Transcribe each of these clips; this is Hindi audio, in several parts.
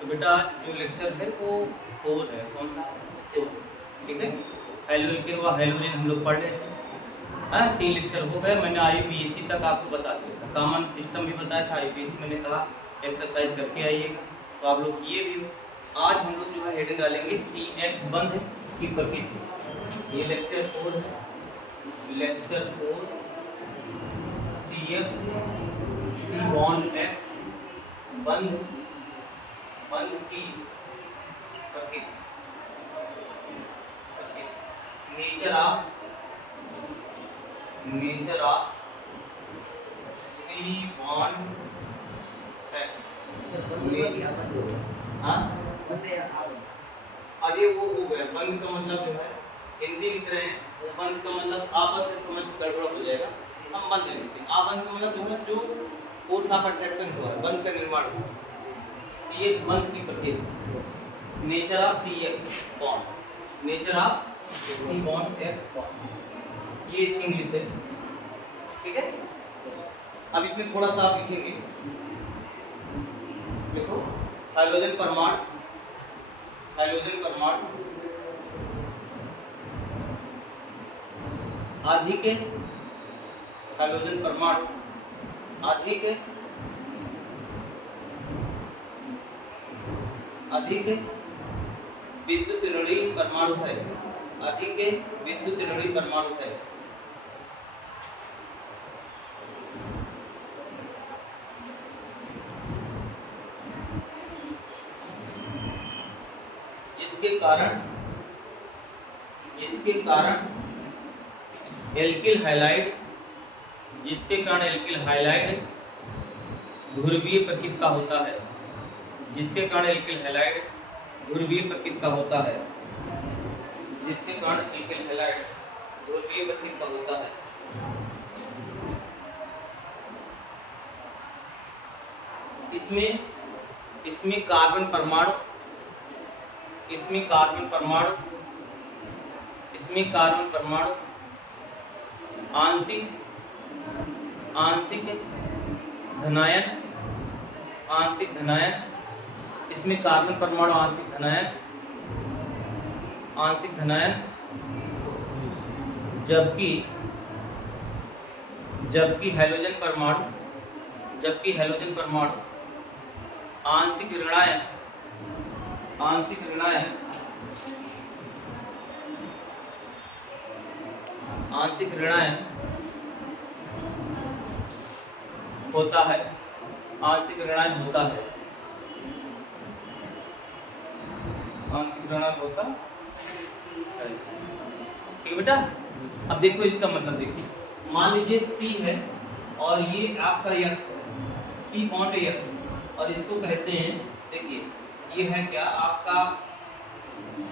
तो बेटा आज जो लेक्चर है वो 4 है। कौन सा? 4। ठीक है। हेलोजन व हेलोजन हम लोग पढ़ रहे थे। हाँ, 3 लेक्चर हो गए। मैंने IUPAC तक आपको बता दिया था, कॉमन सिस्टम भी बताया था। IUPAC मैंने कहा एक्सरसाइज करके आइएगा, तो आप लोग किए भी हो। आज हम लोग जो है हेडिंग डालेंगे CX बंध की प्रकृति। ये लेक्चर 4 है, lecture 4 CX C bond X बंध की प्रकृति। Nature of C bond X। अरे वो हो गया बंध का मतलब जो है हिंदी लिख रहे हैं, बंध का मतलब आबंध समझ गड़बड़ हो जाएगा। हम बंध लिखते हैं। आबंध का मतलब जो है जो फोर्स ऑफ अट्रैक्शन हुआ है, बंध का निर्माण हुआ। CH बंध की प्रकृति। Nature of CX bond, nature of C bond X bond, ये इसकी इंग्लिश है। ठीक है। अब इसमें थोड़ा सा आप लिखेंगे, देखो हाइड्रोजन परमाणु, हाइड्रोजन परमाणु अधिक, हाइड्रोजन परमाणु अधिक विद्युत ऋणात्मक परमाणु है, अधिक विद्युत ऋणात्मक परमाणु है। जिसके कारण एल्किल हैलाइड, जिसके कारण एल्किल हैलाइड ध्रुवीय प्रकृति का होता है, जिसके कारण एल्किल हैलाइड ध्रुवीय प्रकृति का होता है, जिसके कारण एल्किल हैलाइड ध्रुवीय प्रकृति का होता है। इसमें कार्बन परमाणु, इसमें कार्बन परमाणु आंशिक धनायन, इसमें कार्बन परमाणु आंशिक धनायन, जबकि हैलोजन परमाणु आंशिक ऋणायन होता है, आंशिक ऋणायन होता है। ठीक बेटा। अब देखो इसका मतलब, देखो मान लीजिए C है और ये आपका X है, C बॉन्ड X, और इसको कहते हैं, देखिए ये है क्या आपका,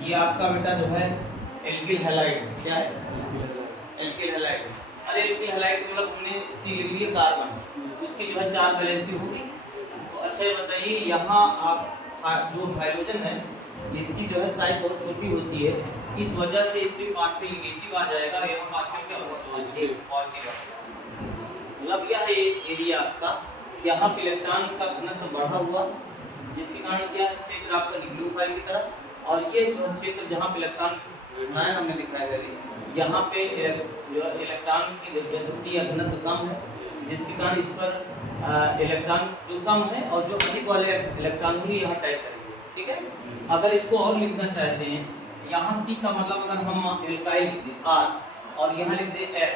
ये आपका बेटा जो है एल्किल हैलाइड। क्या है? Alkyl halide. अरे एल्किल हैलाइड मतलब हमने C लिख लिया कार्बन, उसकी जो है 4 वैलेंसी होगी। तो अच्छा ये बताइए, यहाँ आप जो हाइड्रोजन है इसकी जो है साइज बहुत छोटी होती है, इस वजह से इसमें पार्शियल नेगेटिव आ जाएगा, यहाँ पार्शियल क्या होगा? पॉजिटिव। मतलब यह एरिया आपका, यहाँ पे इलेक्ट्रॉन का घनत्व बढ़ा हुआ, जिसके कारण यह क्षेत्र आपका न्यूक्लियोफाइल की तरह, और ये जो क्षेत्र जहाँ पे इलेक्ट्रॉन ऋणायन हमने दिखाया है, यहाँ पे इलेक्ट्रॉन की डेंसिटी या घनत्व कम है, जिसके कारण इस पर इलेक्ट्रॉन जो कम है और जो अधिक वाले इलेक्ट्रॉन होंगे यहाँ टाइप करेंगे। ठीक है। अगर इसको और लिखना चाहते हैं, यहाँ C का मतलब अगर हम एल्काइल लिख दें R और यहाँ लिख दें X,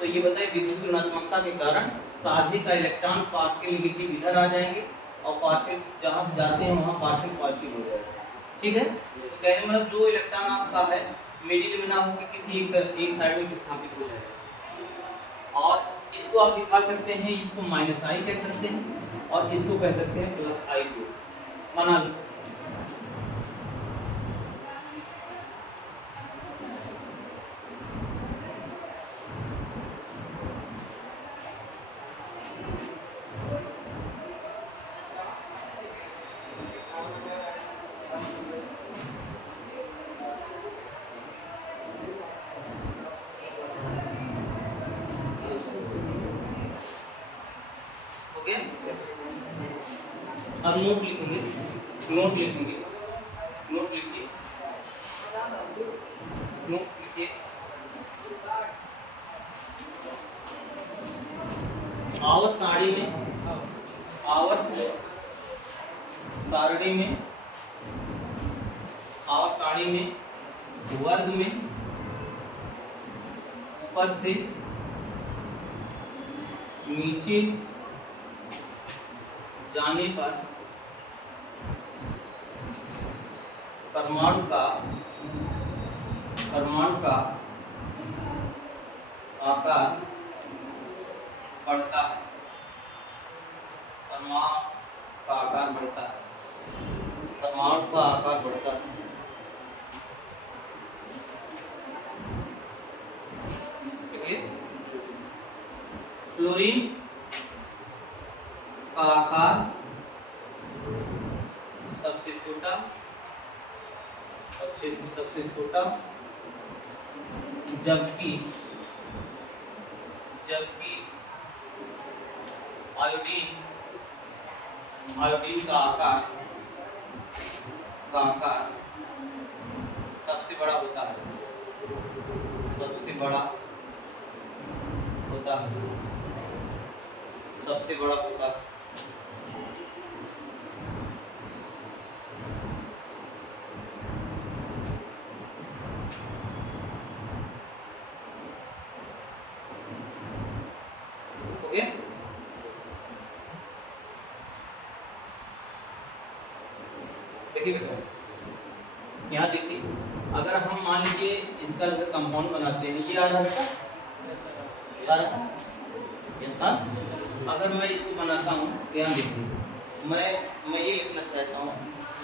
तो ये बताइए विद्युत ऋणात्मकता के कारण साझे का इलेक्ट्रॉन पार्शियल नेगेटिव इधर आ जाएंगे और पार्शियल जहाँ से जाते हैं वहाँ पार्शियल पॉजिटिव हो जाएगा। ठीक है। कहने मतलब जो इलेक्ट्रॉन आपका है मिडिल में ना होकर किसी एक साइड में विस्थापित हो जाएगा। और इसको आप दिखा सकते हैं, इसको -I कह सकते हैं और इसको कह सकते हैं +I जो बना लो। अब नोट लिखेंगे, नोट लिखेंगे, नोट लिखिए, नोट लिखिए। आवर्त सारणी में, आवर्त सारणी में, आवर्त सारणी में वर्ग में ऊपर से नीचे जाने पर परमाणु का आकार बढ़ता है, परमाणु का आकार बढ़ता है, परमाणु का आकार बढ़ता है। फ्लोरीन का आकार सबसे छोटा, सबसे छोटा, जबकि आयोडीन का आकार सबसे बड़ा होता है, सबसे बड़ा होता है, सबसे बड़ा होता है। ओके, देखिए बेटा, यहाँ देखिए, अगर हम मान लीजिए इसका जो कंपाउंड बनाते हैं, ये आ रहा है, अगर मैं इसको बनाता हूँ, ध्यान देखिए, मैं ये लिखना चाहता हूँ,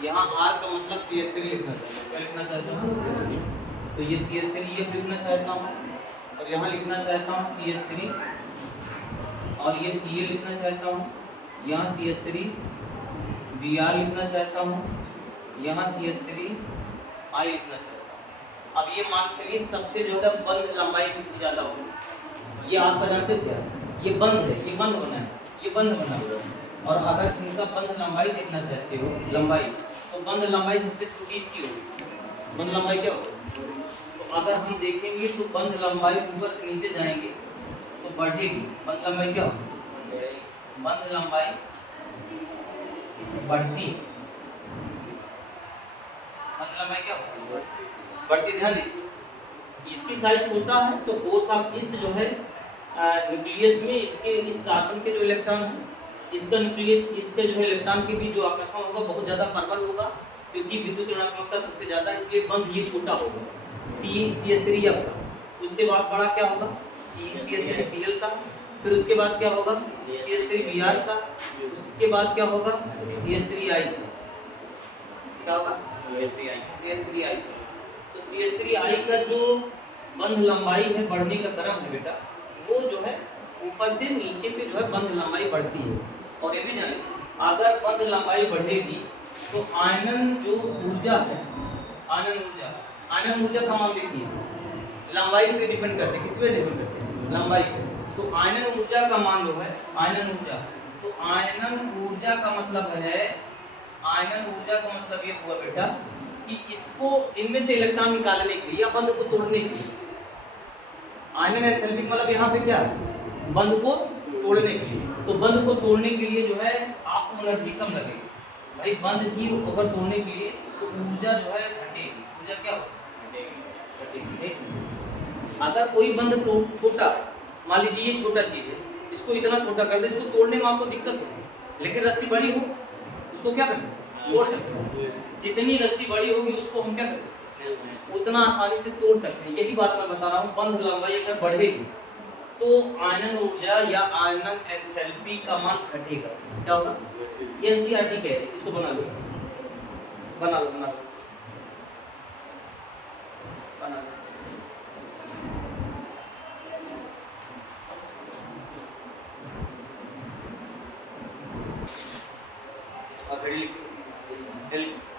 यहाँ R का मतलब CH3 लिखना चाहता हूँ। क्या लिखना चाहता हूँ? तो ये CH3 ये लिखना चाहता हूँ, और यहाँ लिखना चाहता हूँ CH3, और ये Cl लिखना चाहता हूँ, यहाँ CH3 Br लिखना चाहता हूँ, यहाँ CH3 I लिखना चाहता हूँ। अब ये मान चलिए सबसे ज्यादा बंद लंबाई किसकी ज्यादा होगी? ये आपका जानते हो क्या? ये बंद है, ये बंद बना है, ये बंद बना है। और अगर इनका बंद लंबाई देखना चाहते हो, लंबाई, तो बंद लंबाई सबसे छोटी इसकी होगी। बंद लंबाई क्या होगी? तो अगर हम देखेंगे तो बंद लंबाई ऊपर से नीचे जाएंगे तो बढ़ेगी। बंद लंबाई क्या होगी? बंद लंबाई बढ़ती है, बंद लंबाई क्या होगी? बढ़ती। ध्यान दीजिए, इसकी साइज छोटा है तो फोर्स ऑफ इस जो है न्यूक्लियस में इसके इस कार्बन के जो इलेक्ट्रॉन है, इसका न्यूक्लियस इसके जो है इलेक्ट्रॉन के बीच जो आकर्षण होगा बहुत ज्यादा प्रबल होगा, क्योंकि विद्युत ऋणात्मकता सबसे ज्यादा, इसलिए बंध ये छोटा होगा। CH3 का उससे बड़ा क्या होगा? CH3Cl का, फिर उसके बाद क्या होगा? CH3Br का, उसके बाद क्या होगा? CH3I क्या होगा? CH3I। तो CH3I का जो बंध लंबाई है बढ़ने का क्रम है बेटा, वो जो है ऊपर से नीचे पे जो है बंध लंबाई बढ़ती है। और ये भी जाने, अगर बंध लंबाई बढ़ेगी तो आयनन जो ऊर्जा है, आयनन ऊर्जा का मान देखिए लंबाई पे डिपेंड करते हैं। किस पे डिपेंड करते हैं? लंबाई पे। तो आयनन ऊर्जा का मान जो है, आयनन ऊर्जा, तो आयनन ऊर्जा का मतलब है, आयनन ऊर्जा का मतलब ये हुआ बेटा कि इसको इनमें से इलेक्ट्रॉन निकालने के लिए या बंध को तोड़ने के लिए, आयनन एंथैल्पी मतलब यहाँ पे क्या है? बंध को तोड़ने के लिए। तो बंध को तोड़ने के लिए जो है आपको एनर्जी कम लगेगी भाई, बंध की अगर तोड़ने के लिए तो ऊर्जा जो है घटेगी। ऊर्जा क्या घटेगी? अगर कोई बंध छोटा, मान लीजिए ये छोटा चीज है, इसको इतना छोटा कर दे, इसको तोड़ने में आपको दिक्कत होगी, लेकिन रस्सी बड़ी हो उसको क्या कर सकते? तोड़ सकते। जितनी रस्सी बड़ी होगी उसको हम क्या कर सकते? उतना आसानी से तोड़ सकते हैं। यही बात मैं बता रहा हूँ, बंध लंबाई अगर बढ़ेगी तो आयनन ऊर्जा या आयनन एंथैल्पी का मान घटेगा। क्या होगा? ये एनसीईआरटी कह रही है, इसको बना लो, बना लो, बना लो, बना लो।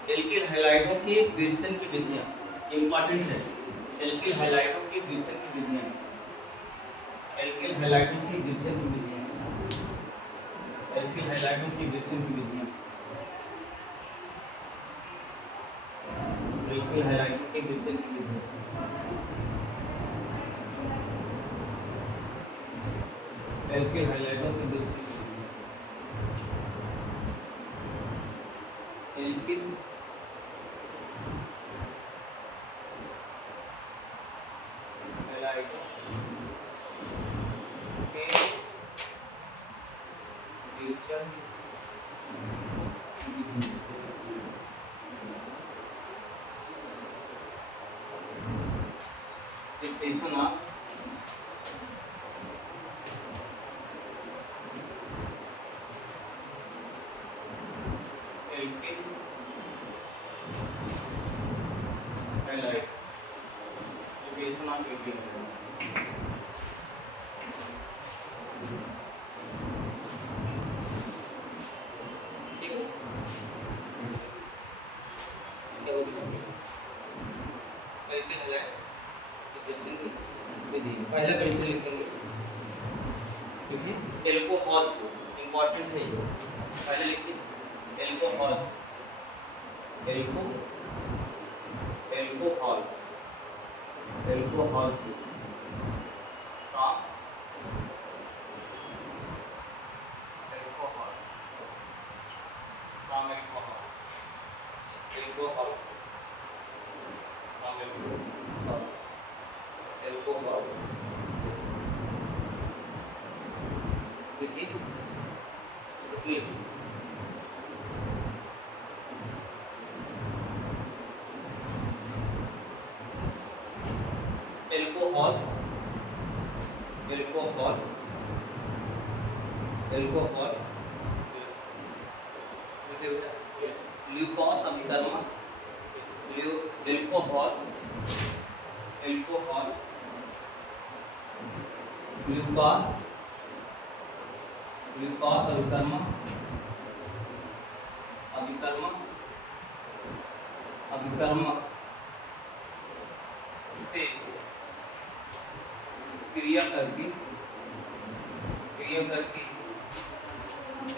एल्किल हैलाइडों के विरचन की विधियां इंपॉर्टेंट है। एल्किल हैलाइडों के विरचन की विधियां, एल्किल हैलाइडों की विरचन की विधियां, एल्किल हैलाइडों की विरचन की विधियां। एल्किल हाइलाइटों के बीच एल्किल हाइलाइटों के बीच एल्किल हाइलाइटों के बीच dictation of alkyl halide dictation of alkyl ठीक है एल्किल हाइलाइट डिक्टेशन की विधि पहला कंडीशन लिखेंगे क्योंकि एल्कोहल्स इंपॉर्टेंट है ये पहले लिखिए alcohols alcohol alcohols from alcohol from alcohol alcohols from alcohol देखिए इसमें एल्कोहल एल्कोहल एल्कोहल ग्लूकोज अभिकर्मक एल्कोहल एल्कोहल ग्लूकोज ग्लूकोज अभिकर्मक अभिकर्मक अभिकर्मक से क्रिया करके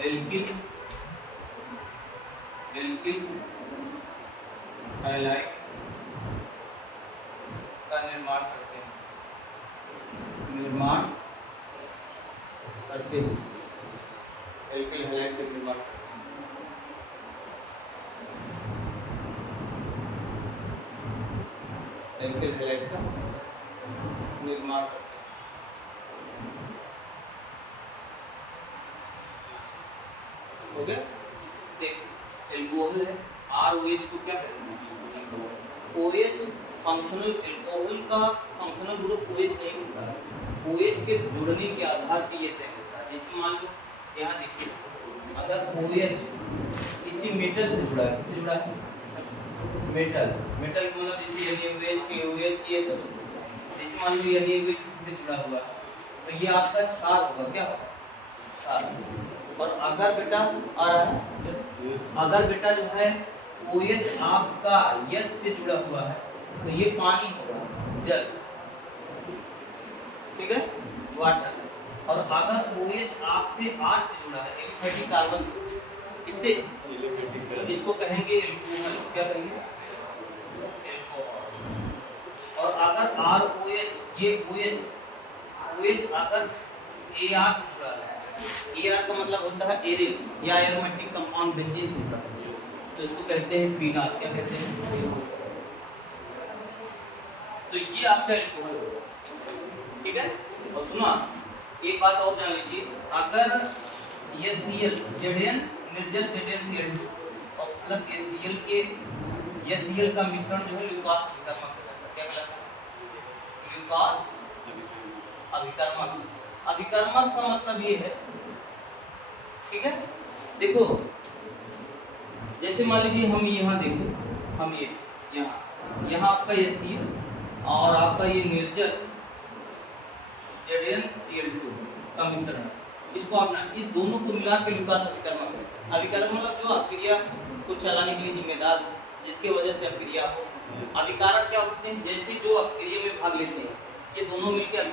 एल्किल हाइलाइट का निर्माण करते हैं एल्किल हाइलाइट का निर्माण एल्किल हाइलाइट का निर्माण करते हैं हो गया। देख एल्कोहल है ROH को क्या कहते हैं OH फंक्शनल एल्कोहल का फंक्शनल ग्रुप OH नहीं होता है OH के जुड़ने के आधार पर ये तय होता है। जैसे मान लो यहाँ देखिए अगर OH किसी मेटल से जुड़ा है किससे जुड़ा है मेटल मेटल मतलब जैसे NaOH KOH ये सब जैसे मान लो NaOH से जुड़ा हुआ है तो ये आपका क्षार होगा क्या क्षार। और अगर बेटा आ रहा है अगर बेटा जो है OH आपका H से जुड़ा हुआ है तो ये पानी होगा जल ठीक है वाटर। और अगर OH आपसे R से जुड़ा है एलिफेटिक कार्बन से इससे इसको कहेंगे एल्कोहल क्या कहेंगे एल्कोहल। और अगर ROH ये OH अगर AR से जुड़ा है AR का मतलब होता है एरिल या एरोमेटिक कंपाउंड बेंजीन से जुड़ा है तो इसको कहते हैं फिनॉल क्या कहते हैं। तो ये आपका एल्कोहल होगा ठीक है। और सुना एक बात और जान लीजिए अगर ये Cl Zn निर्जल ZnCl2 और प्लस ये Cl के ये Cl का मिश्रण जो है ग्लूकोज अभिकर्मक कहलाता है क्या कहलाता है ग्लूकोज अभिकर्मक। अभिकर्मक का मतलब ये है ठीक है। देखो जैसे मान लीजिए हम यहाँ देखें हम ये यहाँ आपका ये Cl और आपका ये निर्जल ZnCl2 का मिश्रण इसको आप ना इस दोनों को मिला के ग्लूकोज अभिकर्मक कहते हैं। अभिकर्मक मतलब जो अभिक्रिया को चलाने के लिए जिम्मेदार जिसके वजह से अभिक्रिया हो। अभिकारक क्या होते हैं जैसे जो अभिक्रिया में भाग लेते हैं ये दोनों मिलकर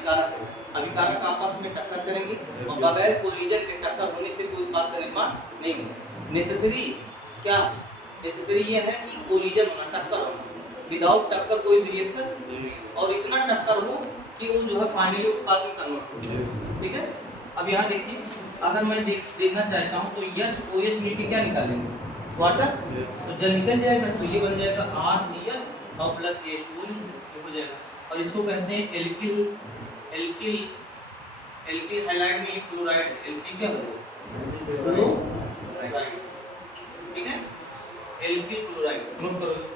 अभिकारक आपस में टक्कर करेंगे और बगैर कोलिजन के टक्कर होने से कोई उत्पाद का निर्माण नहीं होगा। नेसेसरी क्या नेसेसरी ये है कि कोलिजन होना टक्कर होना विदाउट टक्कर कोई भी रिएक्शन, और इतना टक्कर हो कि वो जो है फाइनली उत्पाद में कन्वर्ट हो। ठीक है, अब यहाँ देखिए, अगर मैं देखना चाहता हूँ तो HOH मिल के क्या निकालेंगे, वाटर, तो जल निकल जाएगा, तो ये बन जाएगा RCl और प्लस H2O हो जाएगा। और इसको कहते हैं एल्किल हैलाइड में क्लोराइड, एल्किल क्या होगा, क्लोराइड। ठीक है, एल्किल क्लोराइड, नोट करो इसको।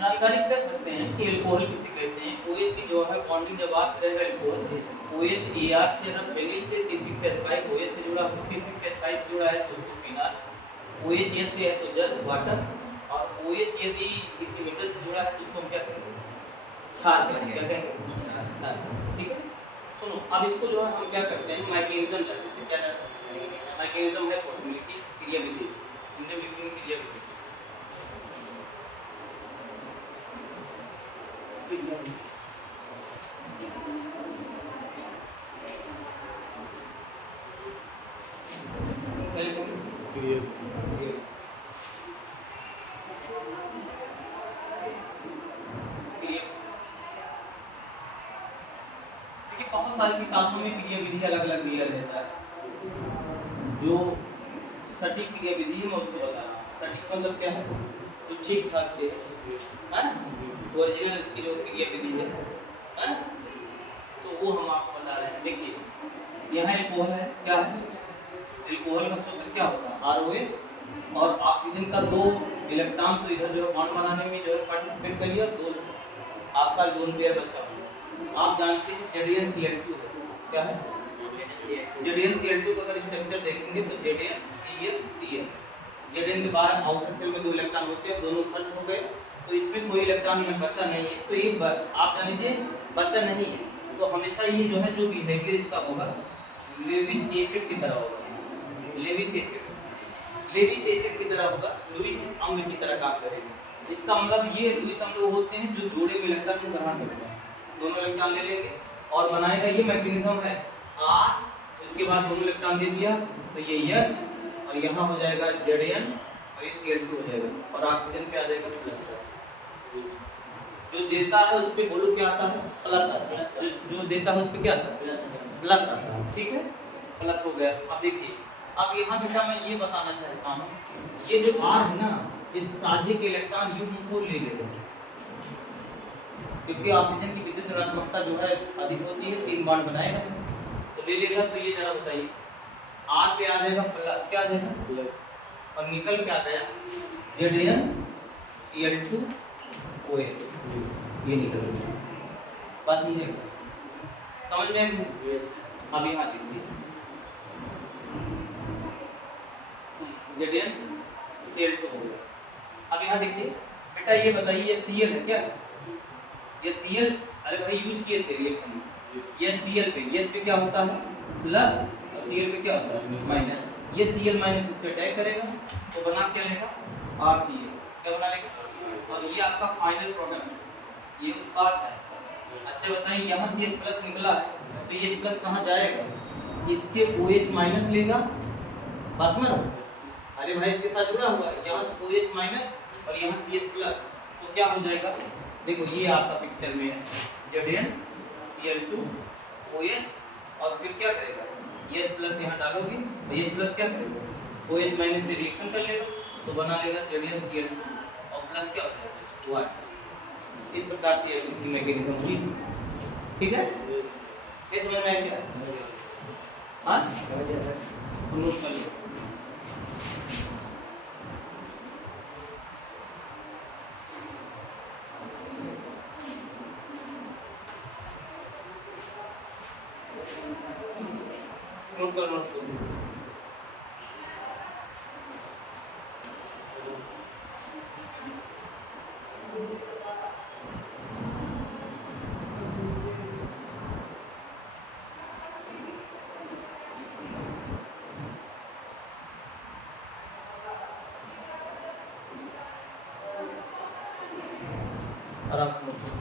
जानकारी कर सकते हैं कि अल्कोहल किसे कहते हैं। OH की जो है बॉन्डिंग जब R से रहेगा अल्कोहल, OH AR से अगर फेनिल से C6H5, OH से जुड़ा C6H5 से जुड़ा है तो उसको फिनाल, OH S से है तो जल, वाटर, और OH यदि किसी मेटल से जुड़ा है तो उसको हम क्या कहेंगे, क्षार कहेंगे। क्या कहेंगे, क्षार। ठीक है, सुनो, अब इसको जो है हम क्या करते हैं, मैकेनिज्म करते हैं। क्या करते हैं, मैकेनिज्म है फॉर्मूलेटिव क्रियाविधि, निम्नलिखित क्रियाविधि। बहुत सारी किताबों में क्रियाविधि अलग अलग दिया रहता है। जो सटीक क्रियाविधि है मैं उसको बता रहा हूँ। सटीक मतलब क्या है, जो ठीक ठाक से है, ओरिजिनल उसकी जो क्रियाविधि है, तो वो हम आपको बता रहे हैं। देखिए यहाँ एल्कोहल है, क्या है, एल्कोहल का सूत्र क्या होता है, ROH, और ऑक्सीजन का 2 इलेक्ट्रॉन तो इधर जो है बॉन्ड बनाने में जो है पार्टिसिपेट करिए, और 2 आपका लोन पेयर बचा हुआ। आप जानते हैं ZnCl2 है, क्या है, ZnCl2 का अगर स्ट्रक्चर देखेंगे तो ZnCl, Zn के बाद आउटर सेल में 2 इलेक्ट्रॉन होते हैं, दोनों खर्च हो गए, तो इसमें कोई इलेक्ट्रॉन में बचा नहीं है। तो एक बार आप जान लीजिए बचा नहीं है, तो हमेशा ये जो है जो बिहेवियर इसका होगा लेविस एसिड की तरह होगा, लेविस एसिड की तरह होगा, लुईस अम्ल की तरह काम करेगा। इसका मतलब ये लुईस अम्ल वो होते हैं जो जोड़े में इलेक्ट्रॉन को ग्रहण करेगा, दोनों इलेक्ट्रॉन ले लेंगे और बनाएगा, ये मैकेनिज्म है R, उसके बाद दोनों इलेक्ट्रॉन दे दिया तो ये H, और यहाँ हो जाएगा Zn, और ये Cl2 हो जाएगा, और ऑक्सीजन पे आ जाएगा प्लस। जो देता है उस पे बोलो क्या आता है, प्लस आता है, जो देता है उस पे क्या आता है, प्लस आता है। ठीक है, प्लस हो गया। अब देखिए, अब यहाँ बेटा मैं ये बताना चाहता हूँ, ये जो R है ना, इस साझे के इलेक्ट्रॉन युग्म को ले लेगा, क्योंकि ऑक्सीजन की विद्युत ऋणात्मकता जो है अधिक होती है, 3 बॉन्ड बनाएगा तो ले लेगा। तो ये जरा बताइए, R पे आ जाएगा प्लस, क्या आ जाएगा प्लस, और निकल के आ गया ZnCl2OH, ये निकल गया। बस मुझे समझ में आएगी। अब यहाँ देखिए ZnCl2 हो गया। अब यहाँ देखिए बेटा, ये बताइए ये Cl है क्या, ये Cl, अरे भाई यूज किए थे रिएक्शन में, ये Cl पे क्या होता है प्लस, और Cl पे क्या होता है माइनस। ये Cl माइनस इस पे अटैक करेगा तो बना क्या लेगा, RCl, क्या बना लेगा, और ये आपका फाइनल प्रोडक्ट, ये उत्पाद है। अच्छा बताइए, यहाँ से H प्लस निकला है तो ये प्लस कहाँ जाएगा, इसके OH माइनस लेगा, बस में, अरे भाई इसके साथ जुड़ा हुआ है, यहाँ से OH माइनस और यहाँ CH प्लस, तो क्या हो जाएगा, देखो ये आपका पिक्चर में है ZnCl2OH, और फिर क्या करेगा, H प्लस यहाँ डालोगे तो H प्लस क्या करेगा, OH माइनस से रिएक्शन कर लेगा तो बना लेगा ZnCl2, और प्लस क्या होता है वाटर। इस प्रकार से इसकी मैकेनिज्म हुई। ठीक है, ये समझ में आया क्या, हाँ तो नोट कर लो। नोट कर नोट कर। आराम से नोट करो।